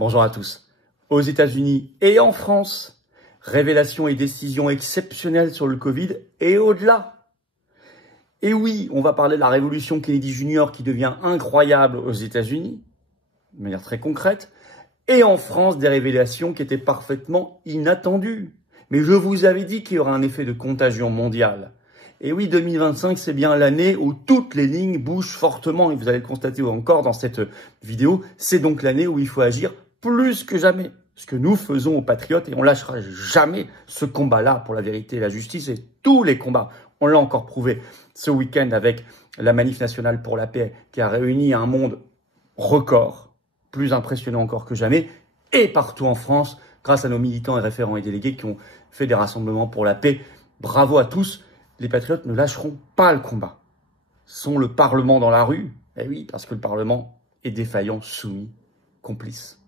Bonjour à tous. Aux États-Unis et en France, révélations et décisions exceptionnelles sur le Covid et au-delà. Et oui, on va parler de la révolution Kennedy Jr. qui devient incroyable aux États-Unis, de manière très concrète, et en France, des révélations qui étaient parfaitement inattendues. Mais je vous avais dit qu'il y aura un effet de contagion mondiale. Et oui, 2025, c'est bien l'année où toutes les lignes bougent fortement. Et vous allez le constater encore dans cette vidéo. C'est donc l'année où il faut agir plus que jamais. Ce que nous faisons aux Patriotes, et on lâchera jamais ce combat-là pour la vérité et la justice, et tous les combats. On l'a encore prouvé ce week-end avec la Manif nationale pour la paix qui a réuni un monde record, plus impressionnant encore que jamais, et partout en France, grâce à nos militants et référents et délégués qui ont fait des rassemblements pour la paix. Bravo à tous. Les Patriotes ne lâcheront pas le combat. Sont le Parlement dans la rue. Eh oui, parce que le Parlement est défaillant, soumis, complice.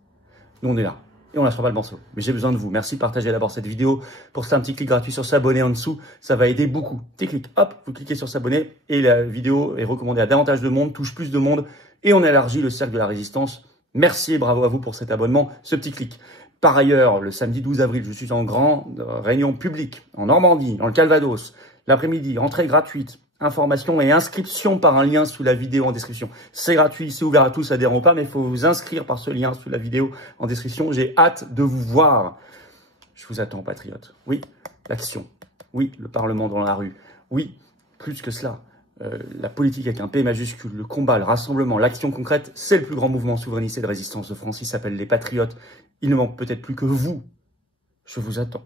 Nous, on est là. Et on ne lâchera pas le morceau. Mais j'ai besoin de vous. Merci de partager d'abord cette vidéo. Pour ça, un petit clic gratuit sur s'abonner en dessous. Ça va aider beaucoup. Petit clic, hop, vous cliquez sur s'abonner. Et la vidéo est recommandée à davantage de monde, touche plus de monde. Et on élargit le cercle de la résistance. Merci et bravo à vous pour cet abonnement, ce petit clic. Par ailleurs, le samedi 12 avril, je suis en grande réunion publique en Normandie, dans le Calvados. L'après-midi, entrée gratuite, information et inscription par un lien sous la vidéo en description. C'est gratuit, c'est ouvert à tous, adhérents ou pas, mais il faut vous inscrire par ce lien sous la vidéo en description. J'ai hâte de vous voir. Je vous attends, patriotes. Oui, l'action. Oui, le Parlement dans la rue. Oui, plus que cela. La politique avec un P majuscule, le combat, le rassemblement, l'action concrète, c'est le plus grand mouvement souverainiste et de résistance de France. Il s'appelle les Patriotes. Il ne manque peut-être plus que vous. Je vous attends.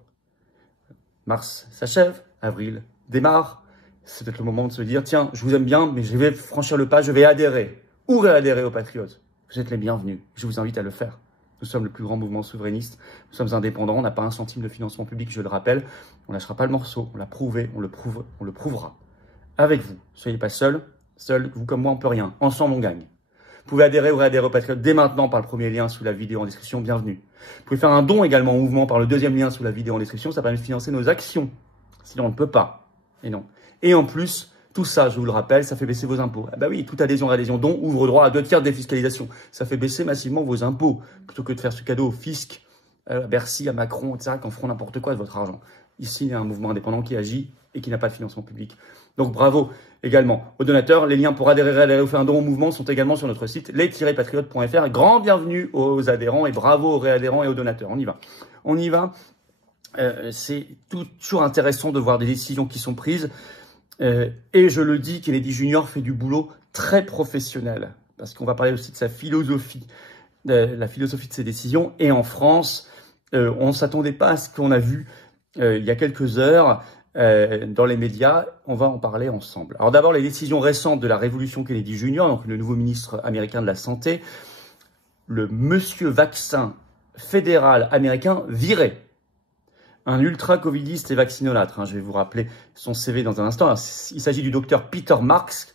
Mars s'achève, avril démarre. C'est peut-être le moment de se dire, tiens, je vous aime bien, mais je vais franchir le pas, je vais adhérer ou réadhérer aux Patriotes. Vous êtes les bienvenus. Je vous invite à le faire. Nous sommes le plus grand mouvement souverainiste. Nous sommes indépendants. On n'a pas un centime de financement public, je le rappelle. On ne lâchera pas le morceau. On l'a prouvé, on le prouvera. Avec vous. Soyez pas seuls. Seuls, vous comme moi, on peut rien. Ensemble, on gagne. Vous pouvez adhérer ou réadhérer aux Patriotes dès maintenant par le premier lien sous la vidéo en description. Bienvenue. Vous pouvez faire un don également au mouvement par le deuxième lien sous la vidéo en description. Ça permet de financer nos actions. Sinon, on ne peut pas. Et non. Et en plus, tout ça, je vous le rappelle, ça fait baisser vos impôts. Ah bah oui, toute adhésion, réadhésion, don ouvre droit à 2/3 de défiscalisation. Ça fait baisser massivement vos impôts. Plutôt que de faire ce cadeau au fisc, à Bercy, à Macron, etc., qui en feront n'importe quoi de votre argent. Ici, il y a un mouvement indépendant qui agit et qui n'a pas de financement public. Donc bravo également aux donateurs. Les liens pour adhérer, réadhérer ou faire un don au mouvement sont également sur notre site les-patriotes.fr. Grand bienvenue aux adhérents et bravo aux réadhérents et aux donateurs. On y va. On y va. C'est toujours intéressant de voir des décisions qui sont prises. Et je le dis, Kennedy Jr. fait du boulot très professionnel. Parce qu'on va parler aussi de sa philosophie, la philosophie de ses décisions. Et en France, on ne s'attendait pas à ce qu'on a vu il y a quelques heures dans les médias. On va en parler ensemble. Alors d'abord, les décisions récentes de la révolution Kennedy Jr., donc le nouveau ministre américain de la Santé, le monsieur vaccin fédéral américain viré. Un ultra-covidiste et vaccinolâtre. Je vais vous rappeler son CV dans un instant. Il s'agit du docteur Peter Marks.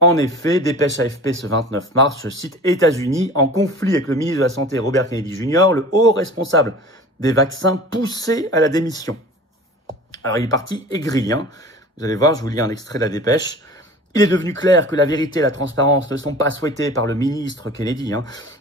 En effet, dépêche AFP ce 29 mars, je cite, États-Unis, en conflit avec le ministre de la Santé Robert Kennedy Jr., le haut responsable des vaccins poussé à la démission. Alors, il est parti aigri. Vous allez voir, je vous lis un extrait de la dépêche. Il est devenu clair que la vérité et la transparence ne sont pas souhaitées par le ministre Kennedy,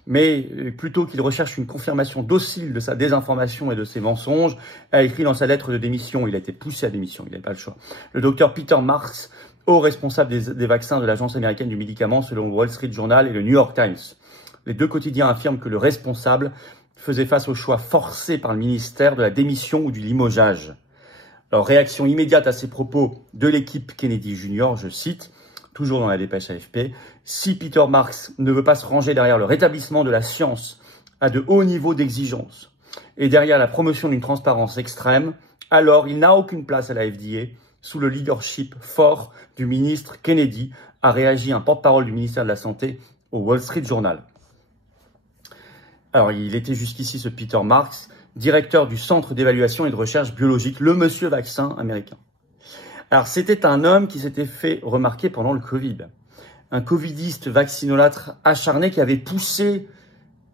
mais plutôt qu'il recherche une confirmation docile de sa désinformation et de ses mensonges, a écrit dans sa lettre de démission. Il a été poussé à démission, il n'avait pas le choix. Le docteur Peter Marks, haut responsable des vaccins de l'Agence américaine du médicament, selon Wall Street Journal et le New York Times. Les deux quotidiens affirment que le responsable faisait face au choix forcé par le ministère de la démission ou du limogeage. Alors, réaction immédiate à ces propos de l'équipe Kennedy Jr., je cite, toujours dans la dépêche AFP, si Peter Marks ne veut pas se ranger derrière le rétablissement de la science à de hauts niveaux d'exigence et derrière la promotion d'une transparence extrême, alors il n'a aucune place à la FDA sous le leadership fort du ministre Kennedy, a réagi un porte-parole du ministère de la Santé au Wall Street Journal. Alors, il était jusqu'ici ce Peter Marks, directeur du Centre d'évaluation et de recherche biologique, le monsieur vaccin américain. Alors, c'était un homme qui s'était fait remarquer pendant le Covid. Un covidiste vaccinolâtre acharné qui avait poussé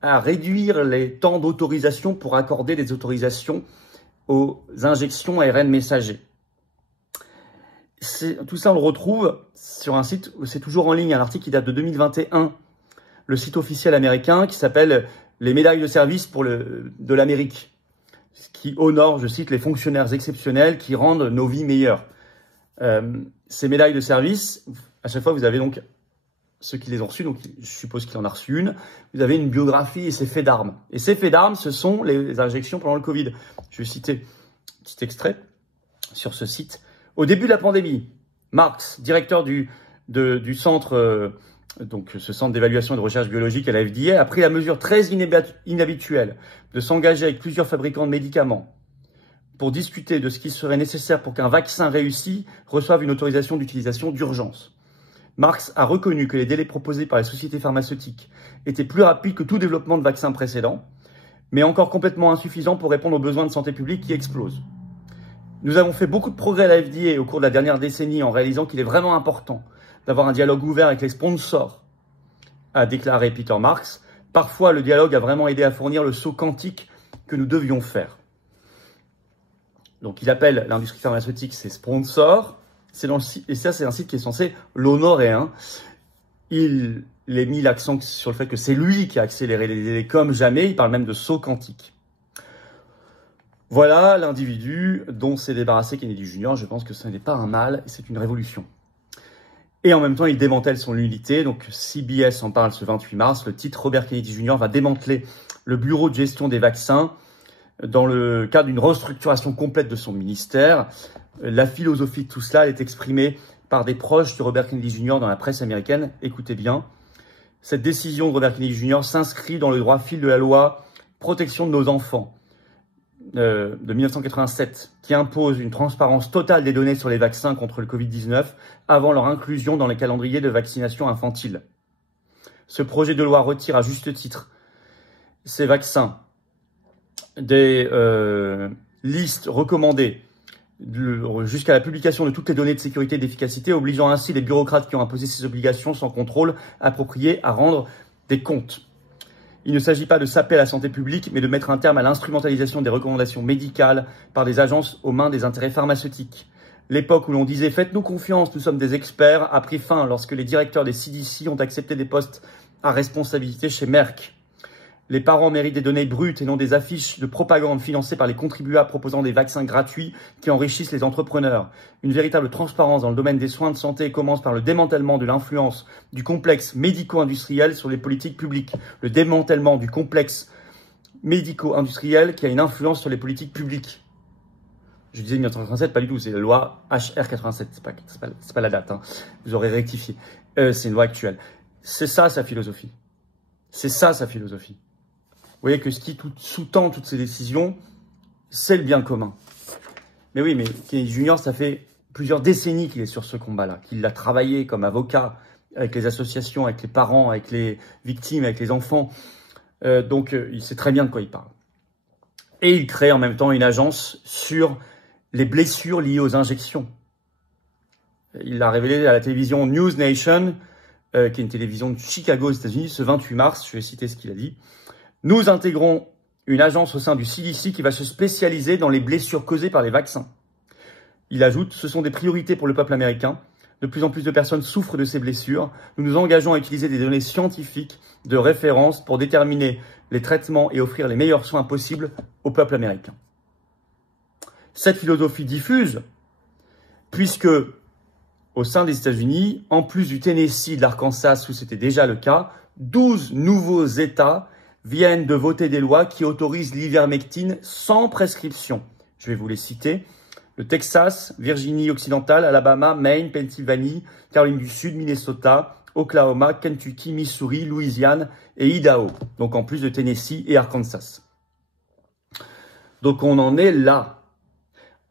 à réduire les temps d'autorisation pour accorder des autorisations aux injections ARN messager. Tout ça, on le retrouve sur un site, c'est toujours en ligne, un article qui date de 2021, le site officiel américain qui s'appelle les médailles de service de l'Amérique, ce qui honore, je cite, les fonctionnaires exceptionnels qui rendent nos vies meilleures. Ces médailles de service, à chaque fois, vous avez donc ceux qui les ont reçus, donc je suppose qu'il en a reçu une, vous avez une biographie et ces faits d'armes. Et ces faits d'armes, ce sont les injections pendant le Covid. Je vais citer un petit extrait sur ce site. Au début de la pandémie, Marx, directeur du centre, donc ce centre d'évaluation et de recherche biologique à la FDA, a pris la mesure très inhabituelle de s'engager avec plusieurs fabricants de médicaments pour discuter de ce qui serait nécessaire pour qu'un vaccin réussi reçoive une autorisation d'utilisation d'urgence. Marx a reconnu que les délais proposés par les sociétés pharmaceutiques étaient plus rapides que tout développement de vaccins précédent, mais encore complètement insuffisants pour répondre aux besoins de santé publique qui explosent. Nous avons fait beaucoup de progrès à la FDA au cours de la dernière décennie en réalisant qu'il est vraiment important d'avoir un dialogue ouvert avec les sponsors, a déclaré Peter Marx. Parfois, le dialogue a vraiment aidé à fournir le saut quantique que nous devions faire. Donc, il appelle l'industrie pharmaceutique ses sponsors. Et ça, c'est un site qui est censé l'honorer. Hein. Il a mis l'accent sur le fait que c'est lui qui a accéléré les délais comme jamais. Il parle même de saut quantique. Voilà l'individu dont s'est débarrassé Kennedy Jr. Je pense que ce n'est pas un mal, c'est une révolution. Et en même temps, il démantèle son unité. Donc, CBS en parle ce 28 mars. Le titre, Robert Kennedy Jr. va démanteler le bureau de gestion des vaccins dans le cadre d'une restructuration complète de son ministère. La philosophie de tout cela est exprimée par des proches de Robert Kennedy Jr. dans la presse américaine. Écoutez bien, cette décision de Robert Kennedy Jr. s'inscrit dans le droit fil de la loi protection de nos enfants de 1987, qui impose une transparence totale des données sur les vaccins contre le Covid-19 avant leur inclusion dans les calendriers de vaccination infantile. Ce projet de loi retire à juste titre ces vaccins des listes recommandées jusqu'à la publication de toutes les données de sécurité et d'efficacité, obligeant ainsi les bureaucrates qui ont imposé ces obligations sans contrôle approprié à rendre des comptes. Il ne s'agit pas de saper la santé publique, mais de mettre un terme à l'instrumentalisation des recommandations médicales par des agences aux mains des intérêts pharmaceutiques. L'époque où l'on disait « Faites-nous confiance, nous sommes des experts » a pris fin lorsque les directeurs des CDC ont accepté des postes à responsabilité chez Merck. Les parents méritent des données brutes et non des affiches de propagande financées par les contribuables proposant des vaccins gratuits qui enrichissent les entrepreneurs. Une véritable transparence dans le domaine des soins de santé commence par le démantèlement de l'influence du complexe médico-industriel sur les politiques publiques. Le démantèlement du complexe médico-industriel qui a une influence sur les politiques publiques. Je disais 1987, pas du tout, c'est la loi HR87, c'est pas la date, hein. Vous aurez rectifié. C'est une loi actuelle. C'est ça sa philosophie. C'est ça sa philosophie. Vous voyez que ce qui sous-tend toutes ces décisions, c'est le bien commun. Mais oui, mais Kennedy Jr., ça fait plusieurs décennies qu'il est sur ce combat-là, qu'il a travaillé comme avocat avec les associations, avec les parents, avec les victimes, avec les enfants. Donc, il sait très bien de quoi il parle. Et il crée en même temps une agence sur les blessures liées aux injections. Il l'a révélé à la télévision News Nation, qui est une télévision de Chicago aux États-Unis, ce 28 mars. Je vais citer ce qu'il a dit. Nous intégrons une agence au sein du CDC qui va se spécialiser dans les blessures causées par les vaccins. Il ajoute, ce sont des priorités pour le peuple américain. De plus en plus de personnes souffrent de ces blessures. Nous nous engageons à utiliser des données scientifiques de référence pour déterminer les traitements et offrir les meilleurs soins possibles au peuple américain. Cette philosophie diffuse, puisque au sein des États-Unis, en plus du Tennessee et de l'Arkansas où c'était déjà le cas, 12 nouveaux États viennent de voter des lois qui autorisent l'ivermectine sans prescription. Je vais vous les citer. Le Texas, Virginie occidentale, Alabama, Maine, Pennsylvanie, Caroline du Sud, Minnesota, Oklahoma, Kentucky, Missouri, Louisiane et Idaho. Donc en plus de Tennessee et Arkansas. Donc on en est là.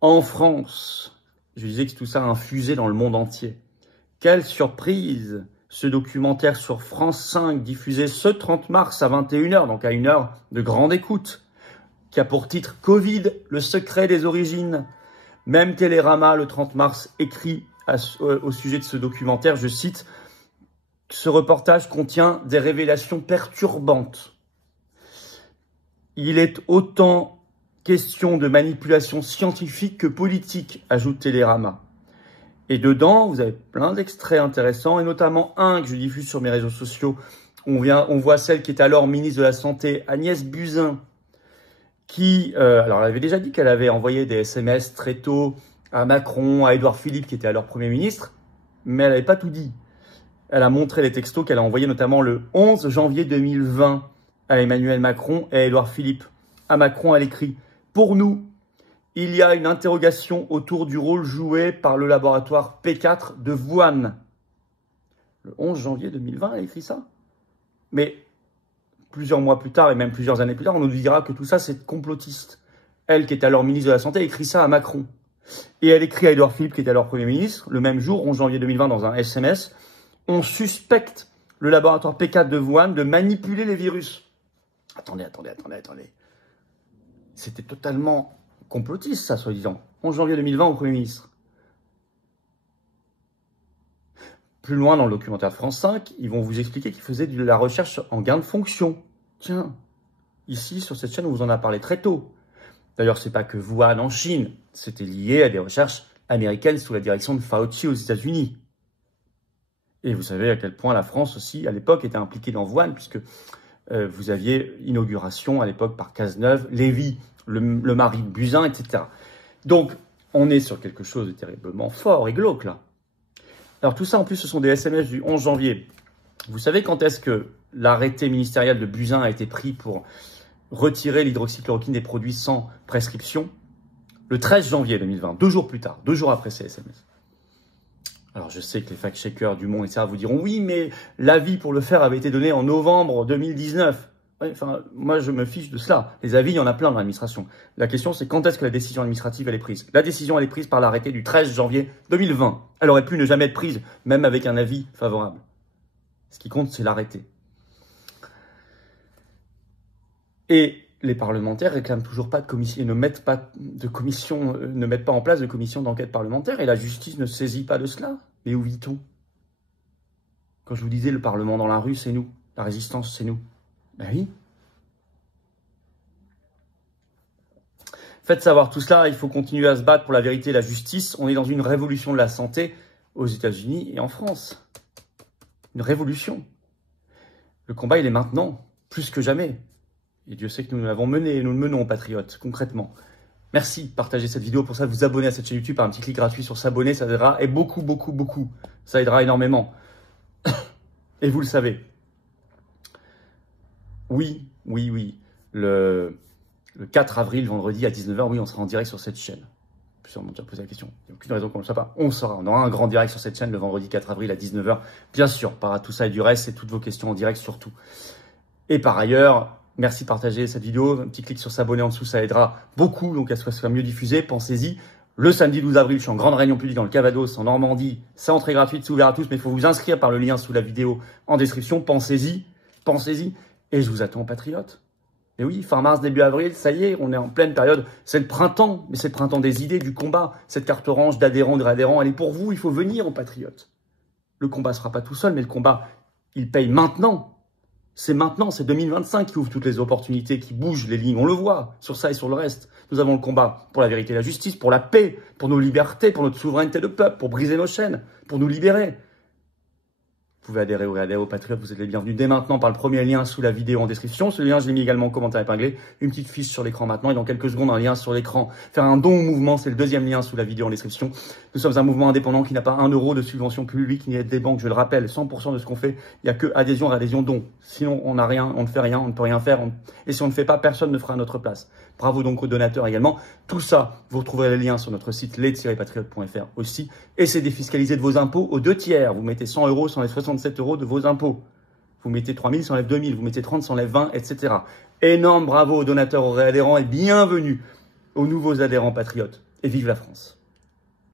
En France, je disais que tout ça a infusé dans le monde entier. Quelle surprise! Ce documentaire sur France 5, diffusé ce 30 mars à 21h, donc à une heure de grande écoute, qui a pour titre « Covid, le secret des origines ». Même Télérama, le 30 mars, écrit au sujet de ce documentaire, je cite, « Ce reportage contient des révélations perturbantes. Il est autant question de manipulation scientifique que politique », ajoute Télérama. Et dedans, vous avez plein d'extraits intéressants, et notamment un que je diffuse sur mes réseaux sociaux On voit celle qui était alors ministre de la Santé, Agnès Buzyn, qui, alors elle avait déjà dit qu'elle avait envoyé des SMS très tôt à Macron, à Édouard Philippe, qui était alors Premier ministre, mais elle n'avait pas tout dit. Elle a montré les textos qu'elle a envoyés notamment le 11 janvier 2020 à Emmanuel Macron et à Édouard Philippe. À Macron, elle écrit « Pour nous, il y a une interrogation autour du rôle joué par le laboratoire P4 de Wuhan. » Le 11 janvier 2020, elle écrit ça. Mais plusieurs mois plus tard, et même plusieurs années plus tard, on nous dira que tout ça, c'est complotiste. Elle, qui était alors ministre de la Santé, écrit ça à Macron. Et elle écrit à Édouard Philippe, qui était alors Premier ministre, le même jour, 11 janvier 2020, dans un SMS, « On suspecte le laboratoire P4 de Wuhan de manipuler les virus. » Attendez. C'était totalement complotiste, ça, soi-disant. 11 janvier 2020, au Premier ministre. Plus loin dans le documentaire de France 5, ils vont vous expliquer qu'ils faisaient de la recherche en gain de fonction. Tiens, ici, sur cette chaîne, on vous en a parlé très tôt. D'ailleurs, c'est pas que Wuhan en Chine, c'était lié à des recherches américaines sous la direction de Fauci aux États-Unis. Et vous savez à quel point la France aussi, à l'époque, était impliquée dans Wuhan, puisque vous aviez inauguration à l'époque par Cazeneuve, Lévy, le mari de Buzyn, etc. Donc, on est sur quelque chose de terriblement fort et glauque, là. Alors tout ça, en plus, ce sont des SMS du 11 janvier. Vous savez quand est-ce que l'arrêté ministériel de Buzyn a été pris pour retirer l'hydroxychloroquine des produits sans prescription? Le 13 janvier 2020, 2 jours plus tard, 2 jours après ces SMS. Alors je sais que les fact-checkers du Monde, etc. vous diront « Oui, mais l'avis pour le faire avait été donné en novembre 2019. » Ouais, enfin, moi, je me fiche de cela. Les avis, il y en a plein dans l'administration. La question, c'est quand est-ce que la décision administrative, elle est prise? La décision, elle est prise par l'arrêté du 13 janvier 2020. Elle aurait pu ne jamais être prise, même avec un avis favorable. Ce qui compte, c'est l'arrêté. Et les parlementaires réclament toujours pas de commission, ne mettent pas en place de commission d'enquête parlementaire, et la justice ne se saisit pas de cela. Mais où vit-on? Quand je vous disais, le Parlement dans la rue, c'est nous. La résistance, c'est nous. Ben oui. Faites savoir tout cela, il faut continuer à se battre pour la vérité et la justice. On est dans une révolution de la santé aux États-Unis et en France. Une révolution. Le combat, il est maintenant, plus que jamais. Et Dieu sait que nous l'avons mené et nous le menons, patriotes, concrètement. Merci de partager cette vidéo. Pour ça, vous abonner à cette chaîne YouTube par un petit clic gratuit sur s'abonner, ça aidera, et beaucoup. Ça aidera énormément. Et vous le savez. Oui. Le 4 avril, vendredi, à 19h, oui, on sera en direct sur cette chaîne. Plusieurs m'ont déjà posé la question. Il n'y a aucune raison qu'on ne le soit pas. On sera. On aura un grand direct sur cette chaîne le vendredi 4 avril à 19h. Bien sûr, on parlera de tout ça et du reste, et toutes vos questions en direct surtout. Et par ailleurs, merci de partager cette vidéo. Un petit clic sur s'abonner en dessous, ça aidera beaucoup. Donc, à ce que ça soit mieux diffusé. Pensez-y. Le samedi 12 avril, je suis en grande réunion publique dans le Calvados, en Normandie. C'est entrée gratuite, c'est ouvert à tous, mais il faut vous inscrire par le lien sous la vidéo en description. Pensez-y. Et je vous attends, patriotes. Et oui, fin mars, début avril, ça y est, on est en pleine période. C'est le printemps, mais c'est le printemps des idées, du combat. Cette carte orange d'adhérents, de réadhérents, elle est pour vous, il faut venir aux patriotes. Le combat ne sera pas tout seul, mais le combat, il paye maintenant. C'est maintenant, c'est 2025 qui ouvre toutes les opportunités, qui bougent les lignes. On le voit sur ça et sur le reste. Nous avons le combat pour la vérité et la justice, pour la paix, pour nos libertés, pour notre souveraineté de peuple, pour briser nos chaînes, pour nous libérer. Vous pouvez adhérer ou réadhérer aux patriotes, vous êtes les bienvenus dès maintenant par le premier lien sous la vidéo en description. Ce lien, je l'ai mis également en commentaire épinglé. Une petite fiche sur l'écran maintenant et dans quelques secondes, un lien sur l'écran. Faire un don au mouvement, c'est le deuxième lien sous la vidéo en description. Nous sommes un mouvement indépendant qui n'a pas 1 euro de subvention publique ni aide des banques. Je le rappelle, 100% de ce qu'on fait, il n'y a que adhésion, réadhésion, don. Sinon, on n'a rien, on ne fait rien, on ne peut rien faire. Et si on ne fait pas, personne ne fera à notre place. Bravo donc aux donateurs également. Tout ça, vous retrouverez les liens sur notre site les-patriotes.fr aussi. Et c'est défiscalisé de vos impôts aux 2 tiers. Vous mettez 100 euros, ça enlève 67 euros de vos impôts. Vous mettez 3000, ça enlève 2000. Vous mettez 30, ça enlève 20, etc. Énorme bravo aux donateurs, aux réadhérents et bienvenue aux nouveaux adhérents patriotes. Et vive la France!